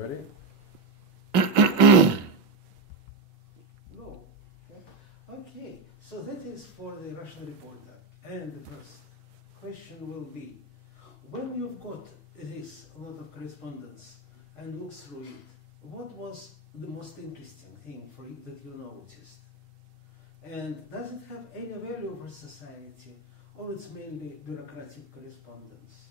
ready? No. Okay, so that is for the Russian reporter. And the first question will be, when you've got this lot of correspondence and look through it, what was the most interesting thing for you that you noticed? And does it have any value for society, or it's mainly bureaucratic correspondence?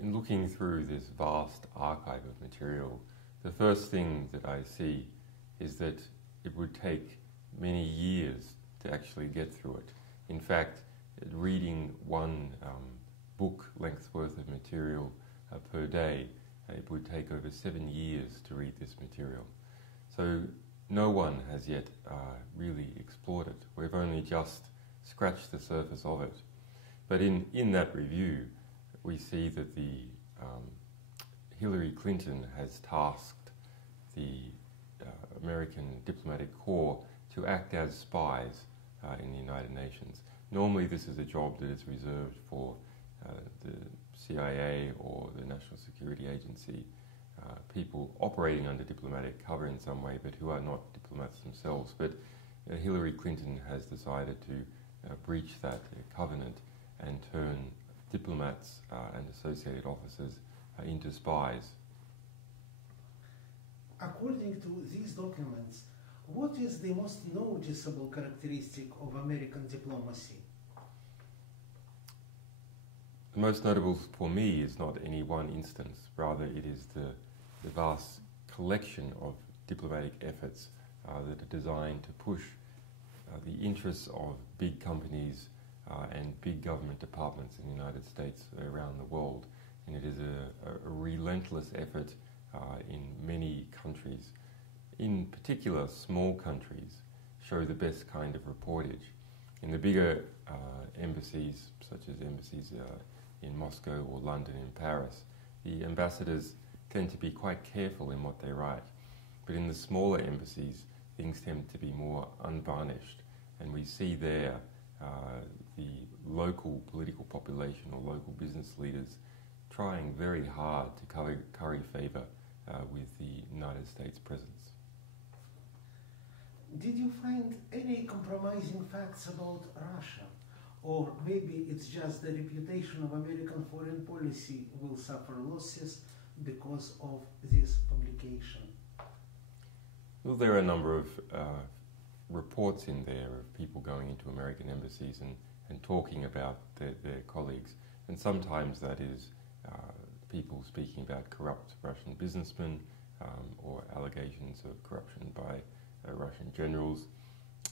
In looking through this vast archive of material, the first thing that I see is that it would take many years to actually get through it. In fact, reading one book length worth of material per day, it would take over 7 years to read this material. So no one has yet really explored it. We've only just scratched the surface of it. But in that review, we see that the Hillary Clinton has tasked the American diplomatic corps to act as spies in the United Nations. Normally this is a job that is reserved for the CIA or the National Security Agency, people operating under diplomatic cover in some way but who are not diplomats themselves. But Hillary Clinton has decided to breach that covenant and turn diplomats and associated officers into spies. According to these documents, what is the most noticeable characteristic of American diplomacy? The most notable for me is not any one instance, rather it is the vast collection of diplomatic efforts that are designed to push the interests of big companies and big government departments in the United States around the world. And it is a relentless effort in many countries. In particular, small countries show the best kind of reportage. In the bigger embassies, such as embassies in Moscow or London and Paris, the ambassadors tend to be quite careful in what they write. But in the smaller embassies, things tend to be more unvarnished. And we see there the local political population or local business leaders trying very hard to curry favour with the United States presence. Did you find any compromising facts about Russia? Or maybe it's just the reputation of American foreign policy will suffer losses because of this publication? Well, there are a number of reports in there of people going into American embassies and talking about their colleagues. And sometimes that is people speaking about corrupt Russian businessmen or allegations of corruption by Russian generals.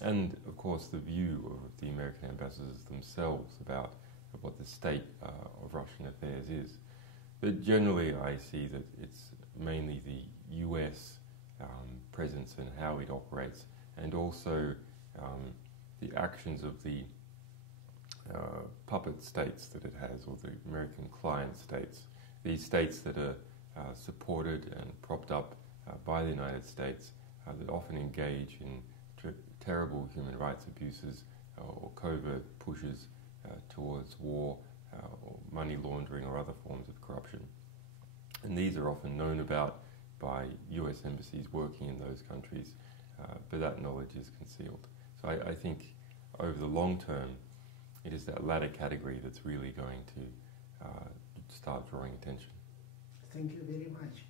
And of course the view of the American ambassadors themselves about what the state of Russian affairs is. But generally I see that it's mainly the US presence and how it operates, and also the actions of the puppet states that it has, or the American client states. These states that are supported and propped up by the United States that often engage in terrible human rights abuses or covert pushes towards war or money laundering or other forms of corruption. And these are often known about by US embassies working in those countries, but that knowledge is concealed. So I think over the long term, it is that latter category that's really going to start drawing attention. Thank you very much.